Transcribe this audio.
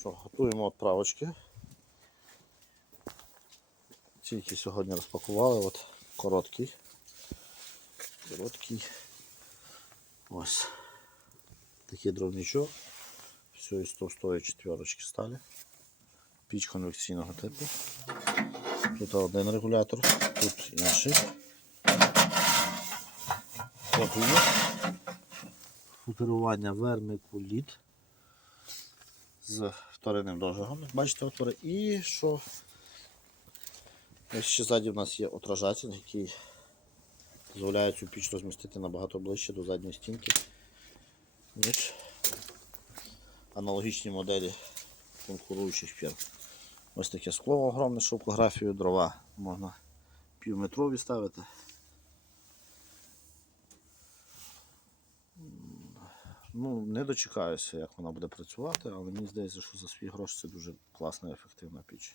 Що, готуємо відправочки. Тільки сьогодні розпакували, от короткий. Ось такий дровничок. Все із товстої четверочки сталі. Піч конвекційного типу. Тут один регулятор, тут інший. Футерування вермикуліт з вторинним дожигом. Бачите, отвори. І що? Ось ще ззаді в нас є отражатель, який дозволяє цю піч розмістити набагато ближче до задньої стінки, ніж аналогічні моделі конкуруючих фірм. Ось таке скло огромне, шовкографію, дрова можна півметрові ставити. Ну, не дочекаюся, як вона буде працювати, але мені здається, що за свій гроші це дуже класна і ефективна піч.